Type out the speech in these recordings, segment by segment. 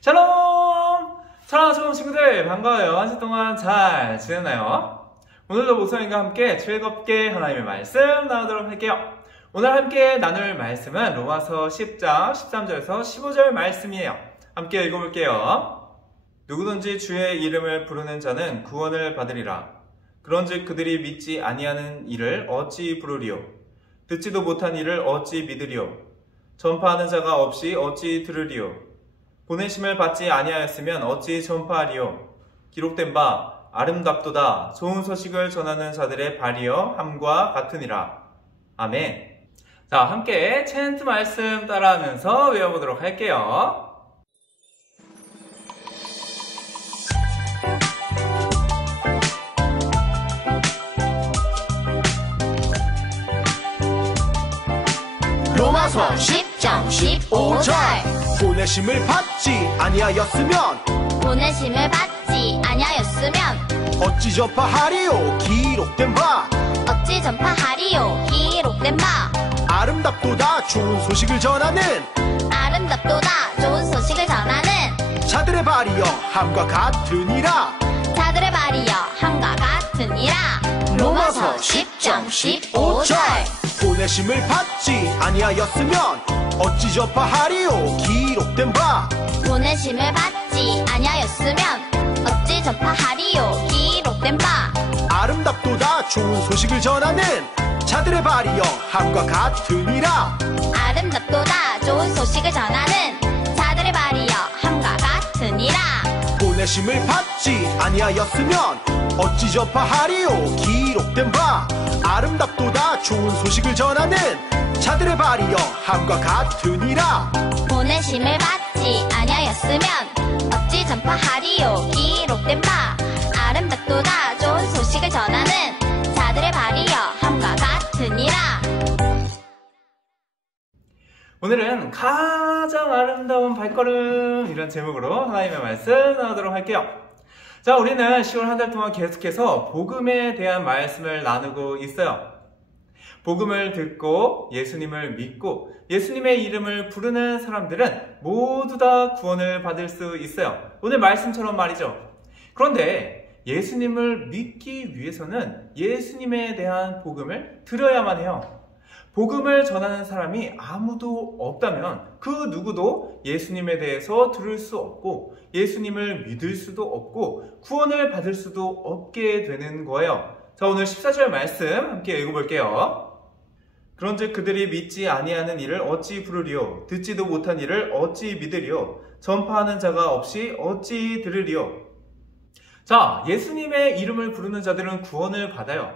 샬롬! 사랑하는 처음 친구들 반가워요. 한 주 동안 잘 지냈나요? 오늘도 목사님과 함께 즐겁게 하나님의 말씀 나누도록 할게요. 오늘 함께 나눌 말씀은 로마서 10장 13절에서 15절 말씀이에요. 함께 읽어볼게요. 누구든지 주의 이름을 부르는 자는 구원을 받으리라. 그런즉 그들이 믿지 아니하는 이를 어찌 부르리요? 듣지도 못한 이를 어찌 믿으리요? 전파하는 자가 없이 어찌 들으리요? 보내심을 받지 아니하였으면 어찌 전파하리요? 기록된 바 아름답도다 좋은 소식을 전하는 자들의 발이여 함과 같으니라. 아멘. 자, 함께 챈트 말씀 따라하면서 외워보도록 할게요. 로마서 10장 15절 보내심을 받지 아니하였으면 어찌 전파하리요 기록된 바 아름답도다 좋은 소식을 전하는 자들의 발이여 함과 같으니라. 로마서 10장 15절 보내심을 받지 아니하였으면 어찌 전파하리요 기록된 바 아름답도다 좋은 소식을 전하는 자들의 발이여 함과 같으니라. 보내심을 받지 아니하였으면 어찌 전파하리요 기록된 바 아름답도다 좋은 소식을 전하는 자들의 발이여 함과 같으니라. 보내심을 받지 아니하였으면 어찌 전파하리요 기록된 바 아름답도다 좋은 소식을 전하는 자들의 발이여 함과 같으니라. 오늘은 가장 아름다운 발걸음 이런 제목으로 하나님의 말씀 나누도록 할게요. 자, 우리는 10월 한 달 동안 계속해서 복음에 대한 말씀을 나누고 있어요. 복음을 듣고 예수님을 믿고 예수님의 이름을 부르는 사람들은 모두 다 구원을 받을 수 있어요. 오늘 말씀처럼 말이죠. 그런데 예수님을 믿기 위해서는 예수님에 대한 복음을 들어야만 해요. 복음을 전하는 사람이 아무도 없다면 그 누구도 예수님에 대해서 들을 수 없고 예수님을 믿을 수도 없고 구원을 받을 수도 없게 되는 거예요. 자, 오늘 14절 말씀 함께 읽어볼게요. 그런즉 그들이 믿지 아니하는 이를 어찌 부르리요? 듣지도 못한 이를 어찌 믿으리요? 전파하는 자가 없이 어찌 들으리요? 자, 예수님의 이름을 부르는 자들은 구원을 받아요.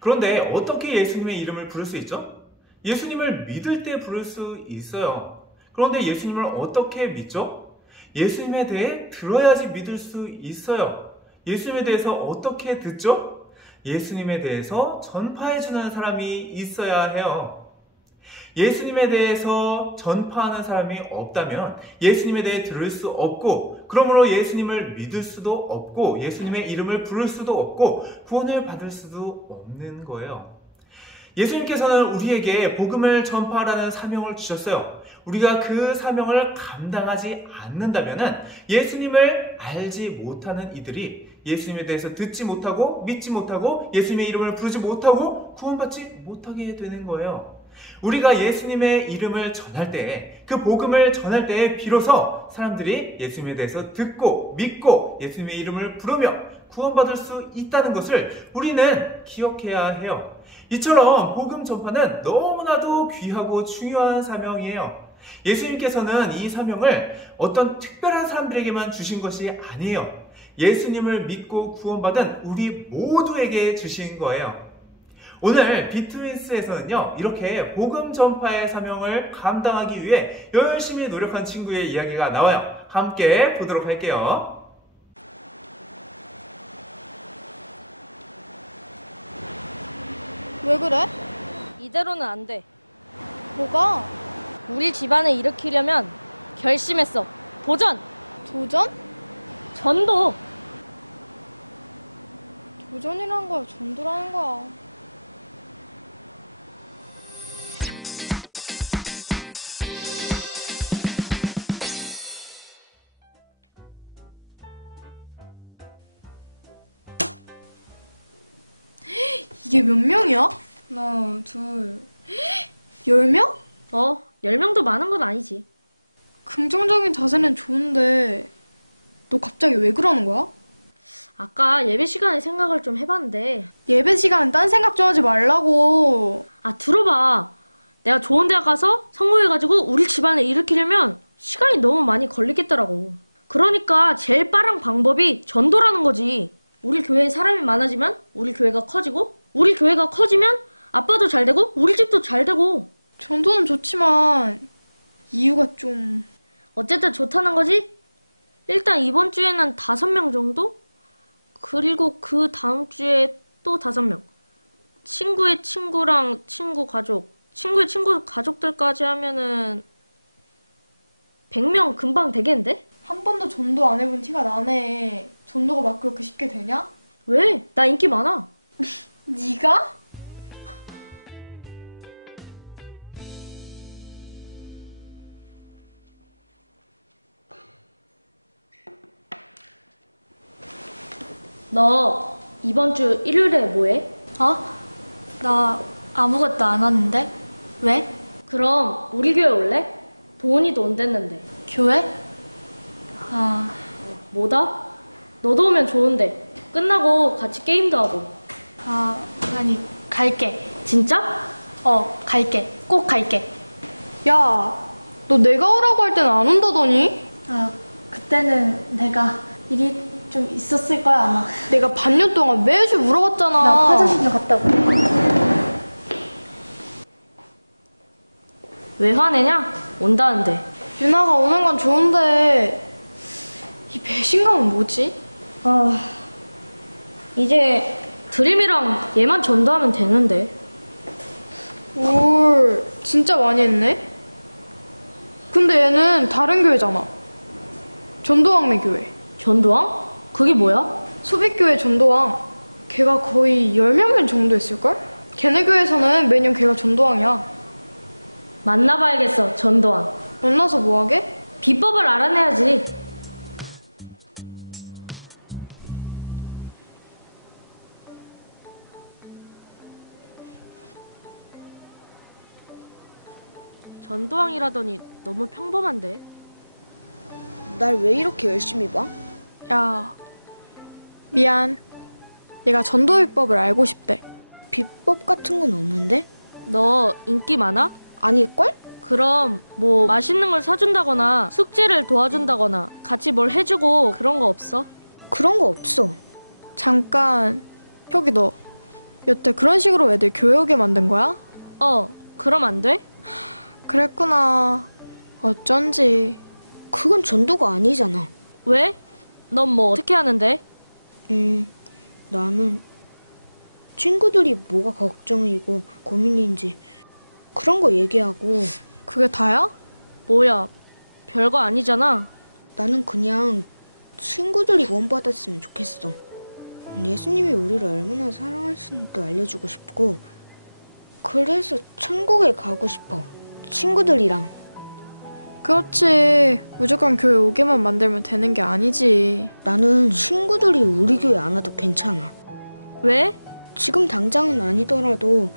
그런데 어떻게 예수님의 이름을 부를 수 있죠? 예수님을 믿을 때 부를 수 있어요. 그런데 예수님을 어떻게 믿죠? 예수님에 대해 들어야지 믿을 수 있어요. 예수님에 대해서 어떻게 듣죠? 예수님에 대해서 전파해주는 사람이 있어야 해요. 예수님에 대해서 전파하는 사람이 없다면 예수님에 대해 들을 수 없고, 그러므로 예수님을 믿을 수도 없고 예수님의 이름을 부를 수도 없고 구원을 받을 수도 없는 거예요. 예수님께서는 우리에게 복음을 전파하라는 사명을 주셨어요. 우리가 그 사명을 감당하지 않는다면 예수님을 알지 못하는 이들이 예수님에 대해서 듣지 못하고 믿지 못하고 예수님의 이름을 부르지 못하고 구원받지 못하게 되는 거예요. 우리가 예수님의 이름을 전할 때, 그 복음을 전할 때 비로소 사람들이 예수님에 대해서 듣고 믿고 예수님의 이름을 부르며 구원받을 수 있다는 것을 우리는 기억해야 해요. 이처럼 복음 전파는 너무나도 귀하고 중요한 사명이에요. 예수님께서는 이 사명을 어떤 특별한 사람들에게만 주신 것이 아니에요. 예수님을 믿고 구원받은 우리 모두에게 주신 거예요. 오늘 비트윈스에서는요, 이렇게 복음 전파의 사명을 감당하기 위해 열심히 노력한 친구의 이야기가 나와요. 함께 보도록 할게요. 왜 그래? 이대로는 안 돼. 뭐가? 우리 집안을 일으키려면 결심했어. 도전! 도전? 전도! 도전이란 거야, 전도라는 거야. 얘 몇 명이야? 하나, 둘, 10명? 10명도 많은 건 아니지. 긍정적인 자세는 좋은데 너 갑자기 왜 그러는 거야? 아까 예배 시간에 생각을 좀 해봤는데, 예배 시간은 딴 생각 좀 하지 말라고. 들어봐. 내가 좋은 대학 가서 성공해가지고 우리 집안을 일으키려면 시간이 너무 많이 걸리겠더라고. 그러니까 제일 빠른 방법이 전도라는 거지. 우리 교회에 사람이 많아지면 우리 교회가 커지고, 우리 교회가 커지면 아빠도 잘 되고 우리 집도 잘 되고. 전도는 좋지만 이유가 좀... 어쨌든 좋다는 거지? 일단 이번 주에는 5명 정도? 그리고 그 다음 주에 또 5명. 친구의 친구랑 친구 가족, 친구의 친구 가족들까지 하면은 100명 금방 되겠는데? 한 번도 전도 안 해본 티가 나네. 전도가 막 그렇게 쉽게 되냐? 왜? 나 인기 많아. 네가? 너 이번 주 일요일에 뭐해? 나 아무것도 안 하는데? 왜? 그럼 우리 교회 올래? 도훈이도 온댔는데. 교회? 뭐다? 너도 오면 좋은데. 끝나고 같이 게임도 하고. 아니 갈게. 진짜? 갈게. 꼭 갈게. 야, 너 내가 오라고 할 때는 안 온다더니? 그때는 내가 일이 좀 있었을 거야 아마. 내가 반년 동안 매주 물어봤잖아. 나 화장실 좀 갔다 올게. 왜 화내냐? 온다는데. 유나가 오는 건 좋은데 이 배신감은 뭐지? 이제 드림이랑 얘만 전도하면 되는데. 올 진짜 많이 했네? 근데 얘는 다른 교회잖아. 전도왕네 교회. 전도왕? 그게 뭐야? 소빛교회 전도왕. 걔가 거의 10명 정도 했을걸? 걔네 교회에서는 매년 걔가 전도왕이야. 만나봐야겠어, 전도왕. 만나서 뭐하게? 비법을 알아내야지. 전도왕이라더니 너무 평범한데? 날 왜 이렇게 열심히 봐? 야, 미안. 얘가 전도 비법을 알고 싶대. 비법 같은 건 없는데? 너 인기 많아? 아닐걸? 그럼 뭐 맛있는 걸 사준다거나 숙제를 도와준다거나 같이 뭘 해주고 그런 거 없어? 그런 거 없어. 잠깐, 혁이 너 여태 그런 식으로 애들 교회 오게 만든 거야? 그럼 안 돼? 그랬구나. 어쩐지. 그건 전도가 아니잖아. 왜? 넌 뭐 어떻게 하는데? 나는 친구들이 뭐가 걱정이고 고민인지 그런 거 얘기하고. 그게 다야? 뭐야, 별거 아니잖아. 나는 그냥 친구들이 구원받았으면 좋겠어. 예수님이 우리를 얼마나 사랑하시는지 알려주고 싶고, 그래서 천국에 가고 싶어. 친구들이랑. 그렇지. 무조건 교회 오게만 만들면 되는 게 아니지. 나는 친구들이 우리 교회 안 와도 괜찮아. 왜? 지금 당장은 아니더라도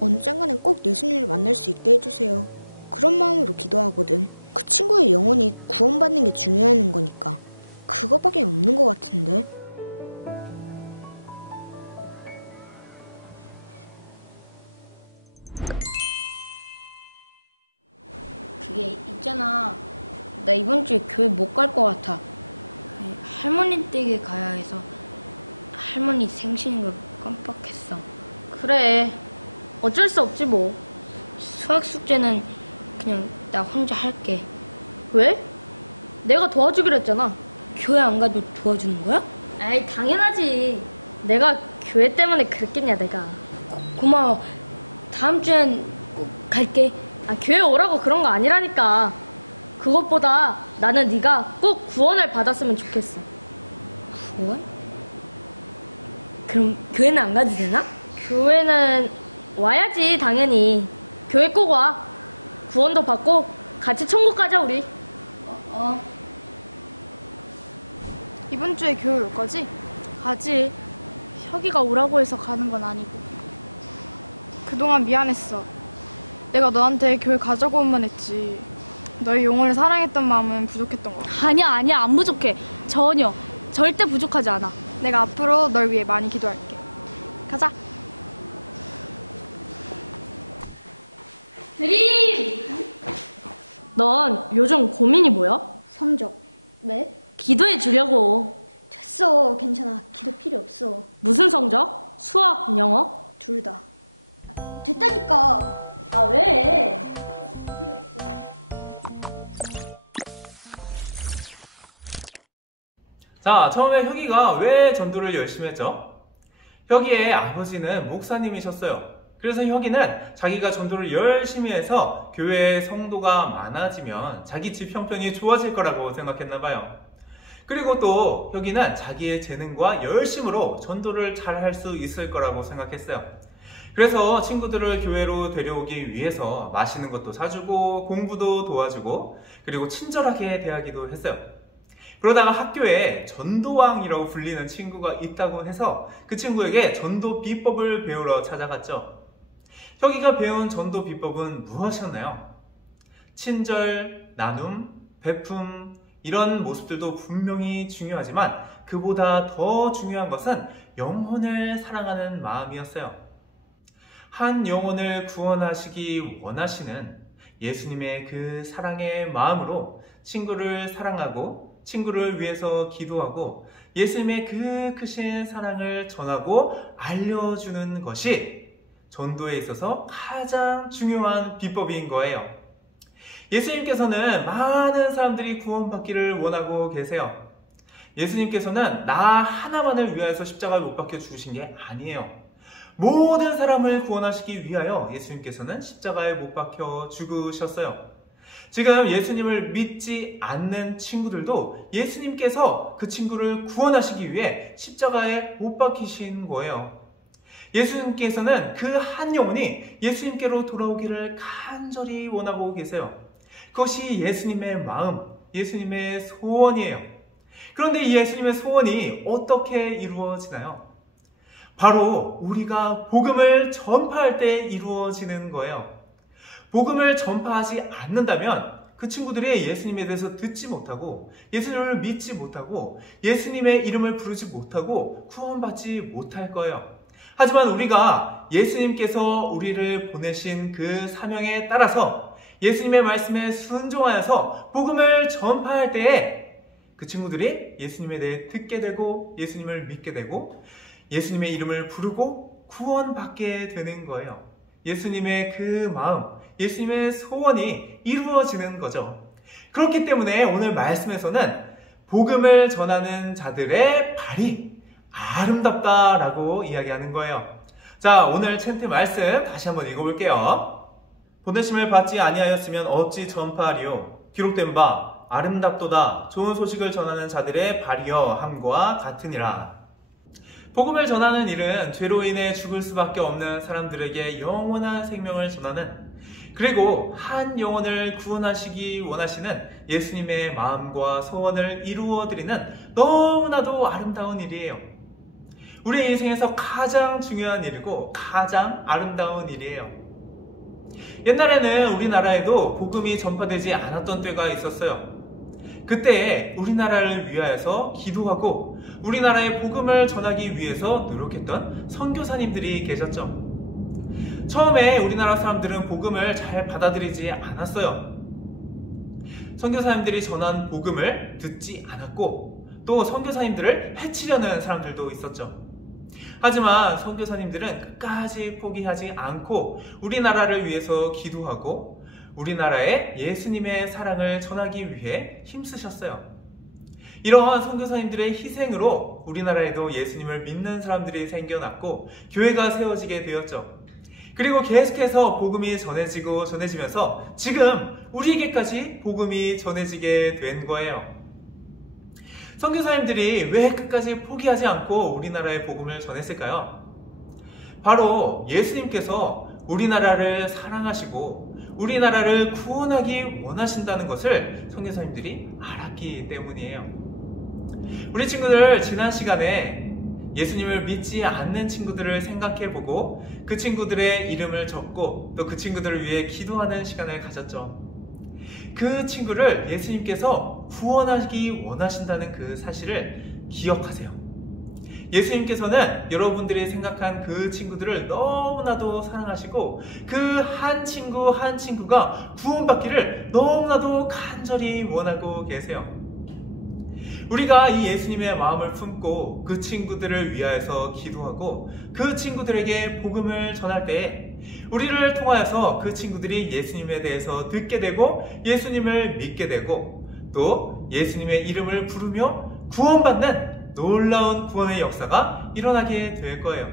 언젠가는 꼭 예수님을 만날 수 있게 해주세요. 그런 마음으로 기도하거든. 그 친구의 영혼이 구원받는 게 중요한 거니까. 그거밖에 없는 것 같은데. 그게 있잖아. 나 이번 주에 교회 못 갈 것 같아. 할머니 댁에 가야 해서 할머니 생신인 걸 깜빡했어. 그래, 어쩔 수 없지 뭐. 수학 숙제는 그냥 나 혼자 할게. 왜? 내가 도와주기로 했잖아. 교회 안 가도 도와주는 거야? 에이, 당연하지. 내가 교회 때문에 그랬겠냐, 내가. 고마워. 다음 주엔 꼭 갈게. 교회 오라고 그런 거 아니라니까. 그것보다 나는 네가 꼭 구원을 받았으면 좋겠어. 구원? 그럼 교회는 안 가도 되나? 교회는 와야지, 당연히. 교회 꼭 와. 구원도 받고 같이 천국 가자, 우리. 이번 주에 교회 올 거지? 가지. 혁이가 오라고 해서 가는 건 아니고. 그동안 미안했어. 내가 너한테 교회 가자고 만 했지. 너의 영혼을 사랑했던 마음은 부족했던 것 같아. 아니야, 안 부족해. 전혀. 절대 부족하지 않아. 내가 앞으로 널 위해 많이 기도할게. 가자. 드림! 넌 요즘 고민이 뭐야? 성적. 왜? 기도해 주려고. 됐어. 괜찮아. 기도 필요 없어. 무슨 성적? 수학, 영어? 둘 다. 됐다니까. 아, 왜? 자, 처음에 혁이가 왜 전도를 열심히 했죠? 혁이의 아버지는 목사님이셨어요. 그래서 혁이는 자기가 전도를 열심히 해서 교회에 성도가 많아지면 자기 집 형편이 좋아질 거라고 생각했나 봐요. 그리고 또 혁이는 자기의 재능과 열심으로 전도를 잘 할 수 있을 거라고 생각했어요. 그래서 친구들을 교회로 데려오기 위해서 맛있는 것도 사주고 공부도 도와주고 그리고 친절하게 대하기도 했어요. 그러다가 학교에 전도왕이라고 불리는 친구가 있다고 해서 그 친구에게 전도 비법을 배우러 찾아갔죠. 혁이가 배운 전도 비법은 무엇이었나요? 친절, 나눔, 베품 이런 모습들도 분명히 중요하지만 그보다 더 중요한 것은 영혼을 사랑하는 마음이었어요. 한 영혼을 구원하시기 원하시는 예수님의 그 사랑의 마음으로 친구를 사랑하고 친구를 위해서 기도하고 예수님의 그 크신 사랑을 전하고 알려주는 것이 전도에 있어서 가장 중요한 비법인 거예요. 예수님께서는 많은 사람들이 구원받기를 원하고 계세요. 예수님께서는 나 하나만을 위하여서 십자가에 못 박혀 죽으신 게 아니에요. 모든 사람을 구원하시기 위하여 예수님께서는 십자가에 못 박혀 죽으셨어요. 지금 예수님을 믿지 않는 친구들도 예수님께서 그 친구를 구원하시기 위해 십자가에 못 박히신 거예요. 예수님께서는 그 한 영혼이 예수님께로 돌아오기를 간절히 원하고 계세요. 그것이 예수님의 마음, 예수님의 소원이에요. 그런데 이 예수님의 소원이 어떻게 이루어지나요? 바로 우리가 복음을 전파할 때 이루어지는 거예요. 복음을 전파하지 않는다면 그 친구들이 예수님에 대해서 듣지 못하고 예수님을 믿지 못하고 예수님의 이름을 부르지 못하고 구원받지 못할 거예요. 하지만 우리가 예수님께서 우리를 보내신 그 사명에 따라서 예수님의 말씀에 순종하여서 복음을 전파할 때에 그 친구들이 예수님에 대해 듣게 되고 예수님을 믿게 되고 예수님의 이름을 부르고 구원받게 되는 거예요. 예수님의 그 마음, 예수님의 소원이 이루어지는 거죠. 그렇기 때문에 오늘 말씀에서는 복음을 전하는 자들의 발이 아름답다라고 이야기하는 거예요. 자, 오늘 챈트 말씀 다시 한번 읽어볼게요. 보내심을 받지 아니하였으면 어찌 전파하리요? 기록된 바 아름답도다. 좋은 소식을 전하는 자들의 발이여 함과 같으니라. 복음을 전하는 일은 죄로 인해 죽을 수밖에 없는 사람들에게 영원한 생명을 전하는, 그리고 한 영혼을 구원하시기 원하시는 예수님의 마음과 소원을 이루어드리는 너무나도 아름다운 일이에요. 우리 인생에서 가장 중요한 일이고 가장 아름다운 일이에요. 옛날에는 우리나라에도 복음이 전파되지 않았던 때가 있었어요. 그때 우리나라를 위하여서 기도하고 우리나라의 복음을 전하기 위해서 노력했던 선교사님들이 계셨죠. 처음에 우리나라 사람들은 복음을 잘 받아들이지 않았어요. 선교사님들이 전한 복음을 듣지 않았고 또 선교사님들을 해치려는 사람들도 있었죠. 하지만 선교사님들은 끝까지 포기하지 않고 우리나라를 위해서 기도하고 우리나라에 예수님의 사랑을 전하기 위해 힘쓰셨어요. 이러한 선교사님들의 희생으로 우리나라에도 예수님을 믿는 사람들이 생겨났고 교회가 세워지게 되었죠. 그리고 계속해서 복음이 전해지면서 지금 우리에게까지 복음이 전해지게 된 거예요. 선교사님들이 왜 끝까지 포기하지 않고 우리나라에 복음을 전했을까요? 바로 예수님께서 우리나라를 사랑하시고 우리나라를 구원하기 원하신다는 것을 선교사님들이 알았기 때문이에요. 우리 친구들 지난 시간에 예수님을 믿지 않는 친구들을 생각해보고 그 친구들의 이름을 적고 또 그 친구들을 위해 기도하는 시간을 가졌죠. 그 친구를 예수님께서 구원하기 원하신다는 그 사실을 기억하세요. 예수님께서는 여러분들이 생각한 그 친구들을 너무나도 사랑하시고 그 한 친구 한 친구가 구원받기를 너무나도 간절히 원하고 계세요. 우리가 이 예수님의 마음을 품고 그 친구들을 위하여서 기도하고 그 친구들에게 복음을 전할 때 우리를 통하여서 그 친구들이 예수님에 대해서 듣게 되고 예수님을 믿게 되고 또 예수님의 이름을 부르며 구원받는 놀라운 구원의 역사가 일어나게 될 거예요.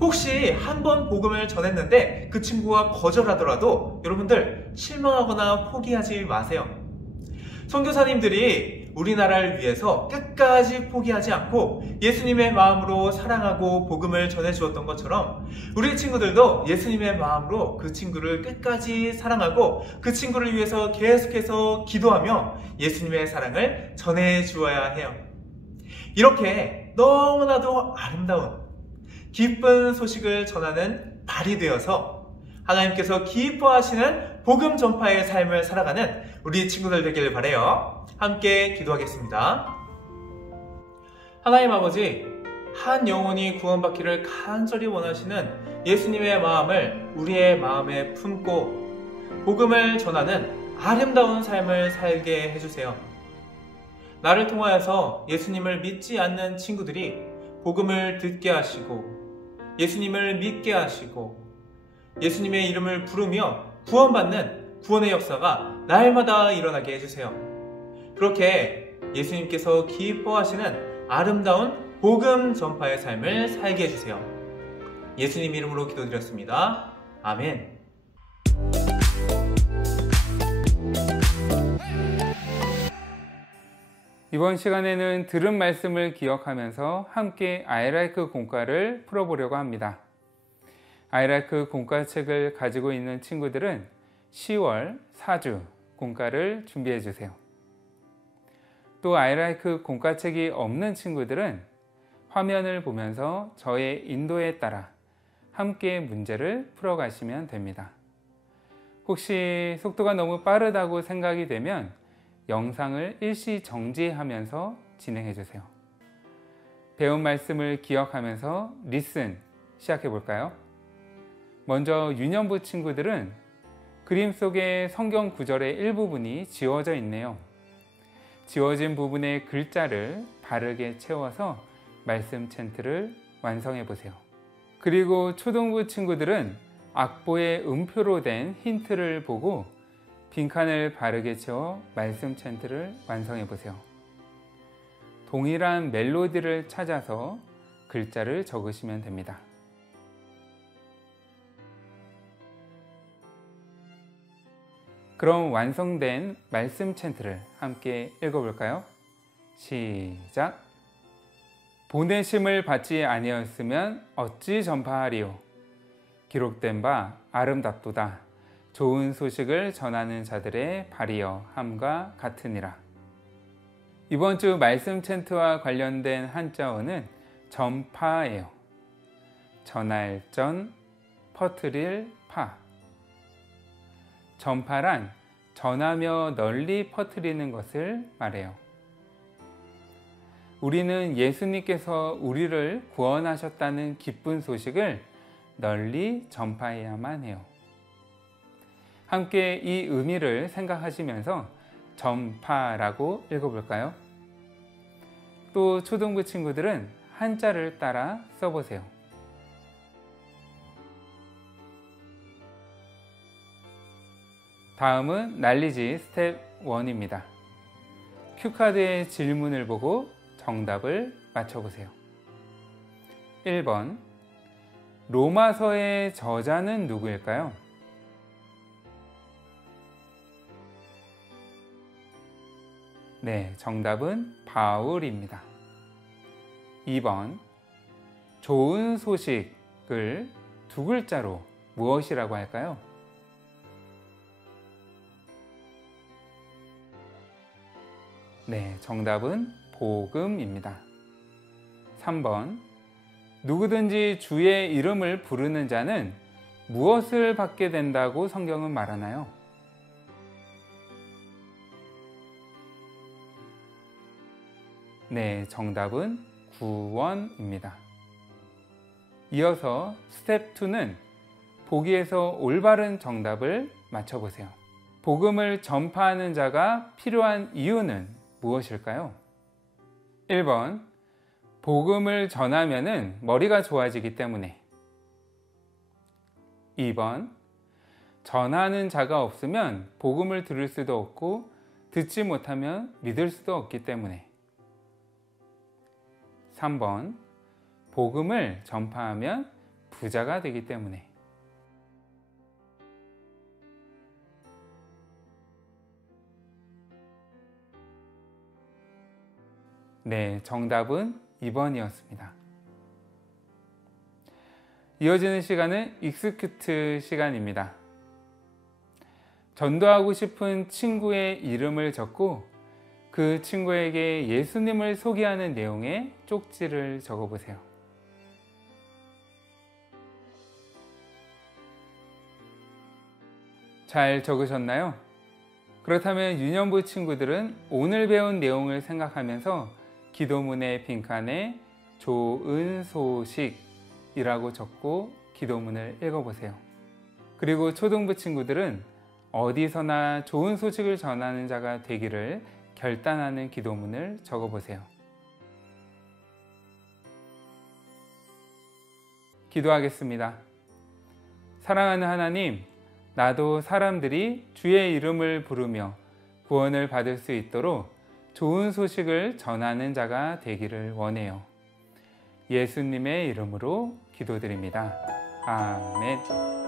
혹시 한 번 복음을 전했는데 그 친구가 거절하더라도 여러분들 실망하거나 포기하지 마세요. 선교사님들이 우리나라를 위해서 끝까지 포기하지 않고 예수님의 마음으로 사랑하고 복음을 전해주었던 것처럼 우리 친구들도 예수님의 마음으로 그 친구를 끝까지 사랑하고 그 친구를 위해서 계속해서 기도하며 예수님의 사랑을 전해주어야 해요. 이렇게 너무나도 아름다운 기쁜 소식을 전하는 발이 되어서 하나님께서 기뻐하시는 복음 전파의 삶을 살아가는 우리 친구들 되길 바라요. 함께 기도하겠습니다. 하나님 아버지, 한 영혼이 구원받기를 간절히 원하시는 예수님의 마음을 우리의 마음에 품고 복음을 전하는 아름다운 삶을 살게 해주세요. 나를 통하여서 예수님을 믿지 않는 친구들이 복음을 듣게 하시고 예수님을 믿게 하시고 예수님의 이름을 부르며 구원받는 구원의 역사가 날마다 일어나게 해주세요. 그렇게 예수님께서 기뻐하시는 아름다운 복음 전파의 삶을 살게 해주세요. 예수님 이름으로 기도드렸습니다. 아멘. 이번 시간에는 들은 말씀을 기억하면서 함께 아이라이크 공과를 풀어보려고 합니다. 아이라이크 공과책을 가지고 있는 친구들은 10월 4주 공과를 준비해 주세요. 또 아이라이크 공과책이 없는 친구들은 화면을 보면서 저의 인도에 따라 함께 문제를 풀어가시면 됩니다. 혹시 속도가 너무 빠르다고 생각이 되면 영상을 일시 정지하면서 진행해 주세요. 배운 말씀을 기억하면서 리슨 시작해 볼까요? 먼저 유년부 친구들은 그림 속에 성경 구절의 일부분이 지워져 있네요. 지워진 부분의 글자를 바르게 채워서 말씀 챈트를 완성해 보세요. 그리고 초등부 친구들은 악보의 음표로 된 힌트를 보고 빈칸을 바르게 채워 말씀 챈트를 완성해 보세요. 동일한 멜로디를 찾아서 글자를 적으시면 됩니다. 그럼 완성된 말씀 챈트를 함께 읽어볼까요? 시작! 보내심을 받지 아니었으면 어찌 전파하리요? 기록된 바 아름답도다. 좋은 소식을 전하는 자들의 발이여 함과 같으니라. 이번 주 말씀 챈트와 관련된 한자어는 전파예요. 전할 전, 퍼뜨릴 파. 전파란 전하며 널리 퍼뜨리는 것을 말해요. 우리는 예수님께서 우리를 구원하셨다는 기쁜 소식을 널리 전파해야만 해요. 함께 이 의미를 생각하시면서 전파라고 읽어볼까요? 또 초등부 친구들은 한자를 따라 써보세요. 다음은 난리지 스텝 1입니다. 큐카드의 질문을 보고 정답을 맞춰보세요. 1번, 로마서의 저자는 누구일까요? 네, 정답은 바울입니다. 2번, 좋은 소식을 두 글자로 무엇이라고 할까요? 네, 정답은 복음입니다. 3번, 누구든지 주의 이름을 부르는 자는 무엇을 받게 된다고 성경은 말하나요? 네, 정답은 구원입니다. 이어서 스텝 2는 보기에서 올바른 정답을 맞춰보세요. 복음을 전파하는 자가 필요한 이유는 무엇일까요? 1번, 복음을 전하면은 머리가 좋아지기 때문에. 2번, 전하는 자가 없으면 복음을 들을 수도 없고 듣지 못하면 믿을 수도 없기 때문에. 3번, 복음을 전파하면 부자가 되기 때문에. 네, 정답은 2번이었습니다. 이어지는 시간은 익스큐트 시간입니다. 전도하고 싶은 친구의 이름을 적고 그 친구에게 예수님을 소개하는 내용의 쪽지를 적어보세요. 잘 적으셨나요? 그렇다면 유년부 친구들은 오늘 배운 내용을 생각하면서 기도문의 빈칸에 좋은 소식이라고 적고 기도문을 읽어보세요. 그리고 초등부 친구들은 어디서나 좋은 소식을 전하는 자가 되기를 결단하는 기도문을 적어보세요. 기도하겠습니다. 사랑하는 하나님, 나도 사람들이 주의 이름을 부르며 구원을 받을 수 있도록 좋은 소식을 전하는 자가 되기를 원해요. 예수님의 이름으로 기도드립니다. 아멘.